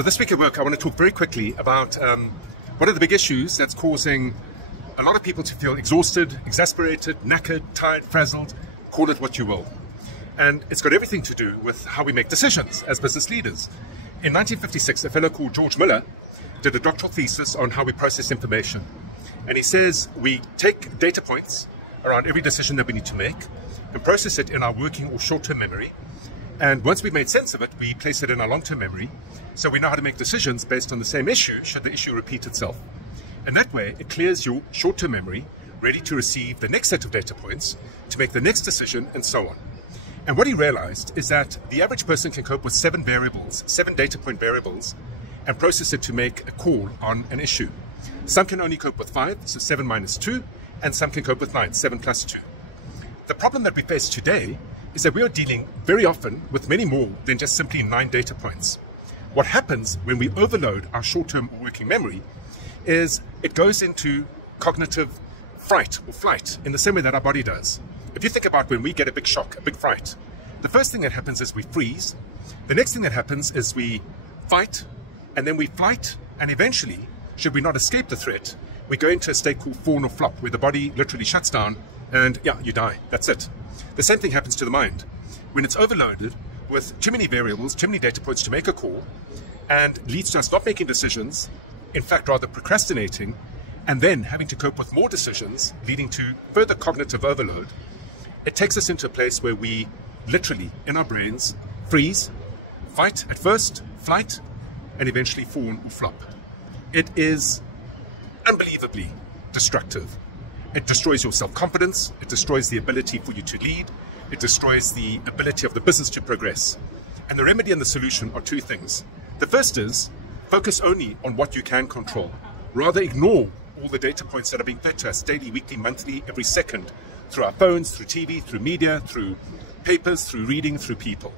So this week at work, I want to talk very quickly about one of the big issues that's causing a lot of people to feel exhausted, exasperated, knackered, tired, frazzled, call it what you will. And it's got everything to do with how we make decisions as business leaders. In 1956, a fellow called George Miller did a doctoral thesis on how we process information. And he says we take data points around every decision that we need to make and process it in our working or short-term memory. And once we've made sense of it, we place it in our long-term memory, so we know how to make decisions based on the same issue should the issue repeat itself. And that way, it clears your short-term memory, ready to receive the next set of data points, to make the next decision, and so on. And what he realized is that the average person can cope with 7 variables, 7 data point variables, and process it to make a call on an issue. Some can only cope with 5, so 7 minus 2, and some can cope with 9, 7 plus 2. The problem that we face today is that we are dealing very often with many more than just simply 9 data points. What happens when we overload our short-term working memory is it goes into cognitive fright or flight in the same way that our body does. If you think about when we get a big shock, a big fright, the first thing that happens is we freeze. The next thing that happens is we fight, and then we flight, and eventually, should we not escape the threat, we go into a state called fawn or flop, where the body literally shuts down and you die. That's it. The same thing happens to the mind. When it's overloaded with too many variables, too many data points to make a call, and leads to us not making decisions, in fact rather procrastinating, and then having to cope with more decisions, leading to further cognitive overload, it takes us into a place where we literally, in our brains, freeze, fight at first, flight, and eventually fawn or flop. It is unbelievably destructive. It destroys your self-confidence, it destroys the ability for you to lead, it destroys the ability of the business to progress. And the remedy and the solution are 2 things. The first is focus only on what you can control. Rather ignore all the data points that are being fed to us daily, weekly, monthly, every second, through our phones, through TV, through media, through papers, through reading, through people.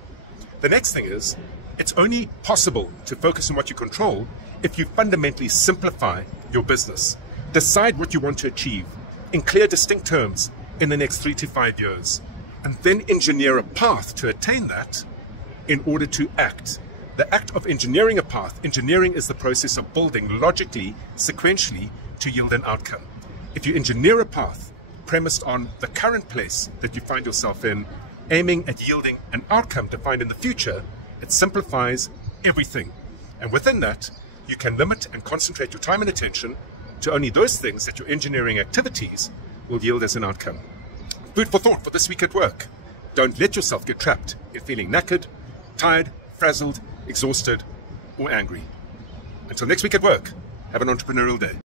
The next thing is, it's only possible to focus on what you control if you fundamentally simplify your business. Decide what you want to achieve in clear, distinct terms in the next 3 to 5 years, and then engineer a path to attain that in order to act. The act of engineering a path, engineering is the process of building logically, sequentially to yield an outcome. If you engineer a path premised on the current place that you find yourself in, aiming at yielding an outcome defined in the future, it simplifies everything. And within that, you can limit and concentrate your time and attention to only those things that your engineering activities will yield as an outcome. Food for thought for this week at work. Don't let yourself get trapped in feeling knackered, tired, frazzled, exhausted, or angry. Until next week at work, have an entrepreneurial day.